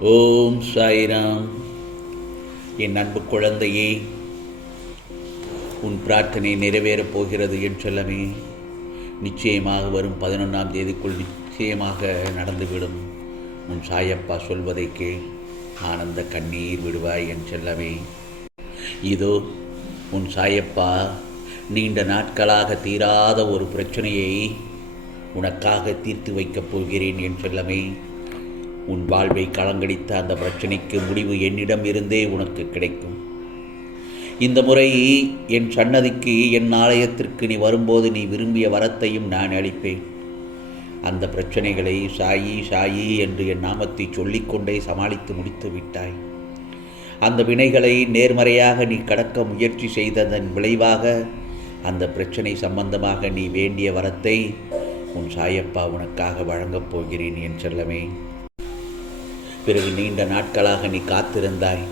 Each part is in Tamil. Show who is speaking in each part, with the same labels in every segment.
Speaker 1: ஓம் சாய்ராம். என் அன்பு குழந்தையே உன் பிரார்த்தனை நிறைவேறப் போகிறது என்றெல்லாமே நிச்சயமாக வரும் பதினொன்றாம் தேதிக்குள் நிச்சயமாக நடந்துவிடும். உன் சாயப்பா சொல்வதை கேள் ஆனந்த கண்ணீர் விடுவாய் என் செல்லமே இதோ உன் சாயப்பா நீண்ட நாட்களாக தீராத ஒரு பிரச்சனையை உனக்காக தீர்த்து வைக்கப் போகிறேன் என் செல்லமே. உன் வாழ்வை களங்கடித்த அந்த பிரச்சனைக்கு முடிவு என்னிடம் இருந்தே உனக்கு கிடைக்கும். இந்த முறை என் சன்னதிக்கு என் ஆலயத்திற்கு நீ வரும்போது நீ விரும்பிய வரத்தையும் நான் அளிப்பேன். அந்த பிரச்சனைகளை சாயி சாயி என்று என் நாமத்தை சொல்லிக்கொண்டே சமாளித்து முடித்து விட்டாய். அந்த வினைகளை நேர்மறையாக நீ கடக்க முயற்சி செய்ததன் விளைவாக அந்த பிரச்சனை சம்பந்தமாக நீ வேண்டிய வரத்தை உன் சாயப்பா உனக்காக வழங்கப் போகிறேன் என் செல்லமே. பிறகு நீண்ட நாட்களாக நீ காத்திருந்தாய்.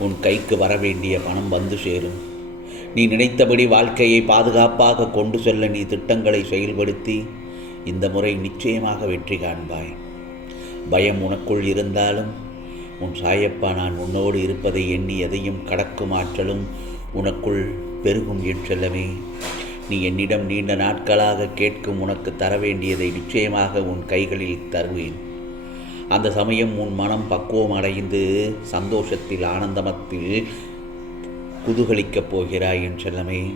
Speaker 1: உன் கைக்கு வரவேண்டிய பணம் வந்து சேரும். நீ நினைத்தபடி வாழ்க்கையை பாதுகாப்பாக கொண்டு செல்ல நீ திட்டங்களை செயல்படுத்தி இந்த முறை நிச்சயமாக வெற்றி காண்பாய். பயம் உனக்குள் இருந்தாலும் உன் சாயப்பா நான் உன்னோடு இருப்பதை எண்ணி எதையும் கடக்கும் ஆற்றலும் உனக்குள் பெருகும் என் செல்லமே. நீ என்னிடம் நீண்ட நாட்களாக கேட்கும் உனக்கு தர வேண்டியதை நிச்சயமாக உன் கைகளில் தருவேன். அந்த சமயம் உன் மனம் பக்குவம் அடைந்து சந்தோஷத்தில் ஆனந்தமத்தில் குதூகலிக்கப் போகிறாய் என் செல்லமே.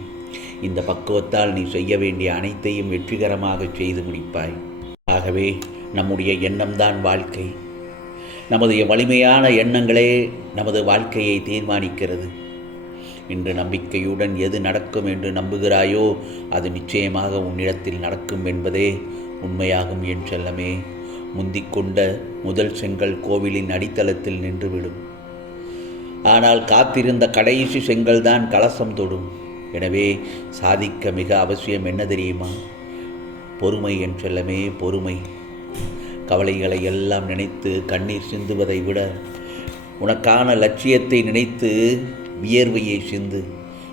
Speaker 1: இந்த பக்குவத்தால் நீ செய்ய வேண்டிய அனைத்தையும் வெற்றிகரமாக செய்து முடிப்பாய். ஆகவே நம்முடைய எண்ணம்தான் வாழ்க்கை. நமது வலிமையான எண்ணங்களே நமது வாழ்க்கையை தீர்மானிக்கிறது. இன்று நம்பிக்கையுடன் எது நடக்கும் என்று நம்புகிறாயோ அது நிச்சயமாக உன்னிடத்தில் நடக்கும் என்பதே உண்மையாகும் என் செல்லமே. முந்திக்கொண்ட முதல் செங்கல் கோவிலின் அடித்தளத்தில் நின்றுவிடும். ஆனால் காத்திருந்த கடைசி செங்கல் தான் கலசம் தொடும். எனவே சாதிக்க மிக அவசியம் என்ன தெரியுமா? பொறுமை என் செல்லமே பொறுமை. கவலைகளை எல்லாம் நினைத்து கண்ணீர் சிந்துவதை விட உனக்கான லட்சியத்தை நினைத்து வியர்வையை சிந்து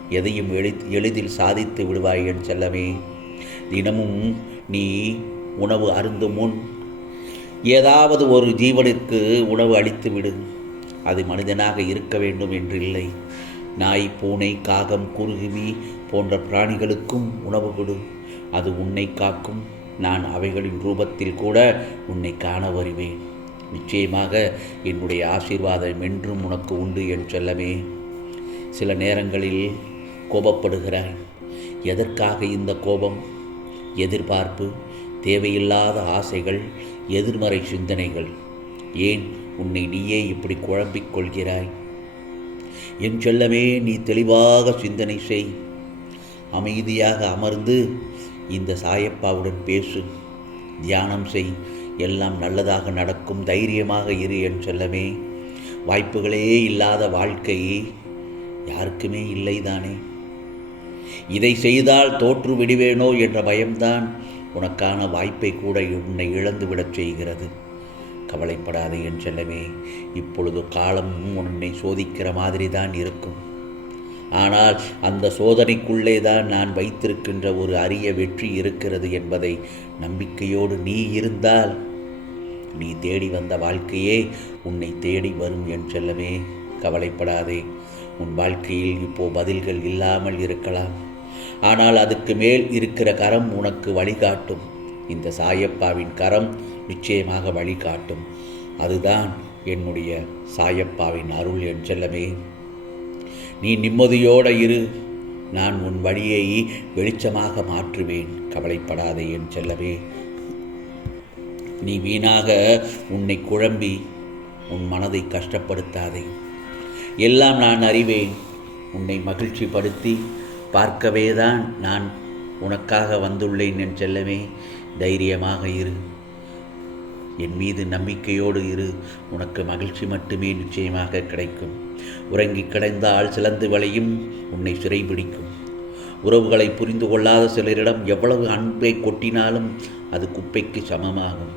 Speaker 1: எதையும் எளி எளிதில் சாதித்து விடுவாய் என் செல்லமே. தினமும் நீ உணவு அருந்தும் முன் ஏதாவது ஒரு ஜீவனுக்கு உணவு அளித்து விடு. அது மனிதனாக இருக்க வேண்டும் என்றில்லை. நாய் பூனை காகம் குருகுவி போன்ற பிராணிகளுக்கும் உணவு கொடு. அது உன்னை காக்கும். நான் அவைகளின் ரூபத்தில் கூட உன்னை காண வருவேன். நிச்சயமாக என்னுடைய ஆசீர்வாதம் என்றும் உனக்கு உண்டு என் செல்லமே. சில நேரங்களில் கோபப்படுகிறாய் எதற்காக இந்த கோபம்? எதிர்பார்ப்பு தேவையில்லாத ஆசைகள் எதிர்மறை சிந்தனைகள். ஏன் உன்னை நீயே இப்படி குழம்பிக் கொள்கிறாய்? என் செல்லமே நீ தெளிவாக சிந்தனை செய். அமைதியாக அமர்ந்து இந்த சாயப்பாவுடன் பேசு. தியானம் செய். எல்லாம் நல்லதாக நடக்கும். தைரியமாக இரு என் செல்லமே. வாய்ப்புகளே இல்லாத வாழ்க்கையை யாருக்குமே இல்லைதானே? இதை செய்தால் தோற்று விடுவேனோ என்ற பயம்தான் உனக்கான வாய்ப்பை கூட உன்னை இழந்துவிடச் செய்கிறது. கவலைப்படாதே என் செல்லமே இப்பொழுது காலம் உன்னை சோதிக்கிற மாதிரி தான் இருக்கும். ஆனால் அந்த சோதனைக்குள்ளே தான் நான் வைத்திருக்கின்ற ஒரு அரிய வெற்றி இருக்கிறது என்பதை நம்பிக்கையோடு நீ இருந்தால் நீ தேடி வந்த வாழ்க்கையே உன்னை தேடி வரும் என் செல்லமே. கவலைப்படாதே உன் வாழ்க்கையில் இப்போ பதில்கள் இல்லாமல் இருக்கலாம். ஆனால் அதுக்கு மேல் இருக்கிற கரம் உனக்கு வழிகாட்டும். இந்த சாயப்பாவின் கரம் நிச்சயமாக வழிகாட்டும். அதுதான் என்னுடைய சாயப்பாவின் அருள் என் செல்லமே. நீ நிம்மதியோடு இரு. நான் உன் வழியை வெளிச்சமாக மாற்றுவேன். கவலைப்படாதே என் செல்லவே நீ வீணாக உன்னை குழம்பி உன் மனதை கஷ்டப்படுத்தாதே. எல்லாம் நான் அறிவேன். உன்னை மகிழ்ச்சிப்படுத்தி பார்க்கவே தான் நான் உனக்காக வந்துள்ளேன் என் செல்லமே. தைரியமாக இரு. என் மீது நம்பிக்கையோடு இரு. உனக்கு மகிழ்ச்சி மட்டுமே நிச்சயமாக கிடைக்கும். உறங்கி கிடந்தால் சிலந்து வளையும். உன்னை சிறைபிடிக்கும் உறவுகளை புரிந்து கொள்ளாத சிலரிடம் எவ்வளவு அன்பை கொட்டினாலும் அது குப்பைக்கு சமமாகும்.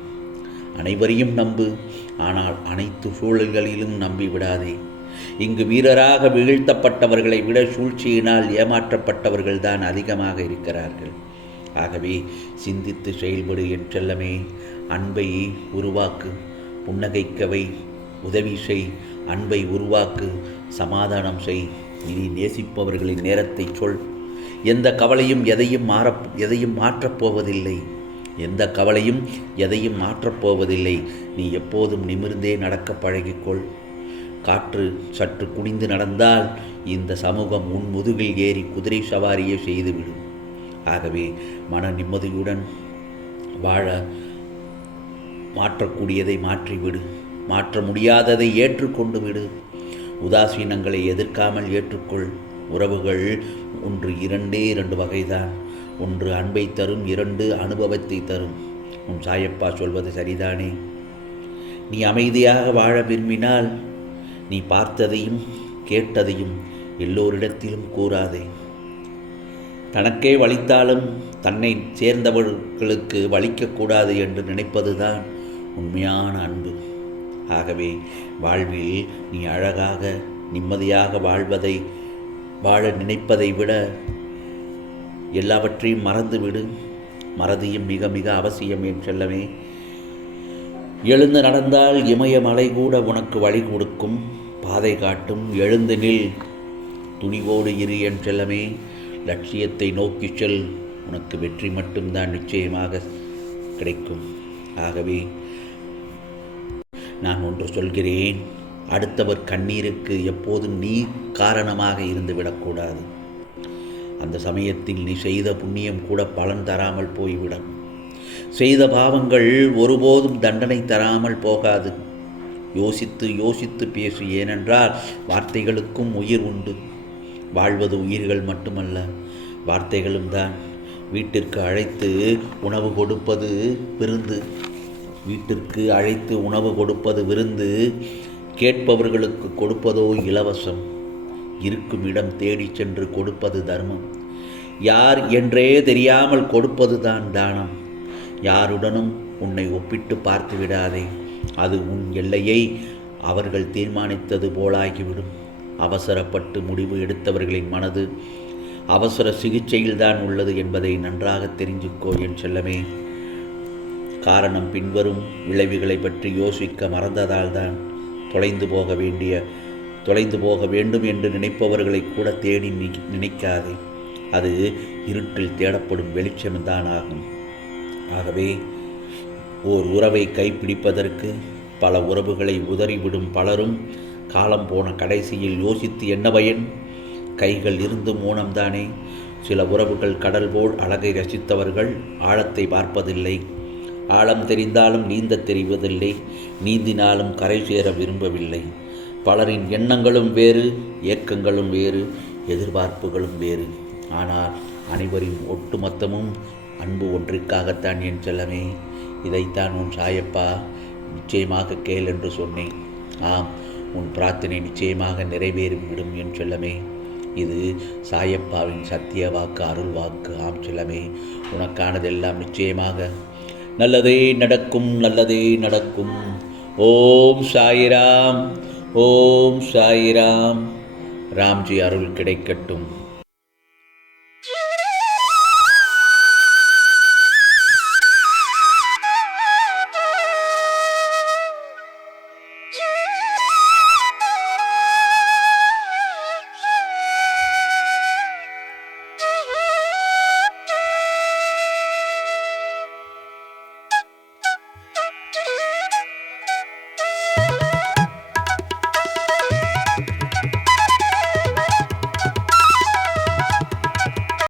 Speaker 1: அனைவரையும் நம்பு. ஆனால் அனைத்து சூழல்களிலும் நம்பி விடாதே இங்கு வீரராக வீழ்த்தப்பட்டவர்களை விட சூழ்ச்சியினால் ஏமாற்றப்பட்டவர்கள்தான் அதிகமாக இருக்கிறார்கள். ஆகவே சிந்தித்து செயல்படு என் செல்லமே அன்பை உருவாக்கு புன்னகைக்கவை உதவி செய் அன்பை உருவாக்கு சமாதானம் செய். இனி நேசிப்பவர்களின் நேரத்தை சொல். எந்த கவலையும் எதையும் மாற எதையும் மாற்றப் போவதில்லை. எந்த கவலையும் எதையும் மாற்றப் போவதில்லை. நீ எப்போதும் நிமிர்ந்தே நடக்க பழகிக்கொள். காற்று சற்று குனிந்து நடந்தால் இந்த சமூகம் உன் முதுகில் ஏறி குதிரை சவாரியே செய்துவிடும். ஆகவே மன நிம்மதியுடன் வாழ மாற்றக்கூடியதை மாற்றிவிடு. மாற்ற முடியாததை ஏற்றுக்கொண்டு விடு. உதாசீனங்களை எதிர்க்காமல் ஏற்றுக்கொள். உறவுகள் ஒன்று இரண்டே இரண்டு வகைதான். ஒன்று அன்பை தரும் இரண்டு அனுபவத்தை தரும். உன் சாயப்பா சொல்வது சரிதானே? நீ அமைதியாக வாழ விரும்பினால் நீ பார்த்ததையும் கேட்டதையும் எல்லோரிடத்திலும் கூறாதே. தனக்கே வலித்தாலும் தன்னை சேர்ந்தவர்களுக்கு வலிக்கக்கூடாது என்று நினைப்பதுதான் உண்மையான அன்பு. ஆகவே வாழ்வில் நீ அழகாக நிம்மதியாக வாழ்வதை வாழ நினைப்பதை விட எல்லாவற்றையும் மறந்துவிடு. மறதியும் மிக மிக அவசியம் என்று செல்லவே எழுந்து நடந்தால் இமயமலை கூட உனக்கு வழி கொடுக்கும். பாதை காட்டும் எழுந்து நில். துணிவோடு இரு என் செல்லமே. லட்சியத்தை நோக்கிச் செல். உனக்கு வெற்றி மட்டும்தான் நிச்சயமாக கிடைக்கும். ஆகவே நான் ஒன்று சொல்கிறேன். அடுத்தவர் கண்ணீருக்கு எப்போதும் நீ காரணமாக இருந்து விடக்கூடாது. அந்த சமயத்தில் நீ செய்த புண்ணியம் கூட பலன் தராமல் போய்விடும். செய்த பாவங்கள் ஒருபோதும் தண்டனை தராமல் போகாது. யோசித்து யோசித்து பேசு ஏனென்றால் வார்த்தைகளுக்கும் உயிர் உண்டு. வாழ்வது உயிர்கள் மட்டுமல்ல வார்த்தைகளும் தான். வீட்டிற்கு அழைத்து உணவு கொடுப்பது விருந்து. வீட்டிற்கு அழைத்து உணவு கொடுப்பது விருந்து. கேட்பவர்களுக்கு கொடுப்பதோ இலவசம். இருக்கும் இடம் தேடிச் சென்று கொடுப்பது தர்மம். யார் என்றே தெரியாமல் கொடுப்பது தான் தானம். யாருடனும் உன்னை ஒப்பிட்டு பார்த்து விடாதே. அது உன் எல்லையை அவர்கள் தீர்மானித்தது போலாகிவிடும். அவசரப்பட்டு முடிவு எடுத்தவர்களின் மனது அவசர சிகிச்சையில்தான் உள்ளது என்பதை நன்றாக தெரிஞ்சுக்கோ என் செல்லமே. காரணம் பின்வரும் விளைவுகளை பற்றி யோசிக்க மறந்ததால் தான் தொலைந்து போக வேண்டிய தொலைந்து போக வேண்டும் என்று நினைப்பவர்களை கூட தேடி நி- நினைக்காதே. அது இருட்டில் தேடப்படும் வெளிச்சம்தான் ஆகும் ஆகவே ஓர் உறவை கைப்பிடிப்பதற்கு பல உறவுகளை உதறிவிடும் பலரும் காலம் போன கடைசியில் யோசித்து என்ன பயன்? கைகள் இருந்தும் மூனம்தானே சில உறவுகள் கடல் போல் அழகை ரசித்தவர்கள் ஆழத்தை பார்ப்பதில்லை. ஆழம் தெரிந்தாலும் நீந்தத் தெரிவதில்லை. நீந்தினாலும் கரை சேர விரும்பவில்லை. பலரின் எண்ணங்களும் வேறு ஏக்கங்களும் வேறு எதிர்பார்ப்புகளும் வேறு. ஆனால் அனைவரின் ஒட்டுமொத்தமும் அன்பு ஒன்றிற்காகத்தான் என் செல்லமே இதைத்தான் உன் சாயப்பா நிச்சயமாக கேள் என்று சொன்னேன். ஆம் உன் பிரார்த்தனை நிச்சயமாக நிறைவேறிவிடும் என் செல்லமே. இது சாயப்பாவின் சத்திய வாக்கு அருள் வாக்கு. ஆம் செல்லமே உனக்கானதெல்லாம் நிச்சயமாக நல்லதே நடக்கும் நல்லதே நடக்கும். ஓம் சாயிராம் ஓம் சாயிராம். ராம்ஜி அருள் கிடைக்கட்டும்.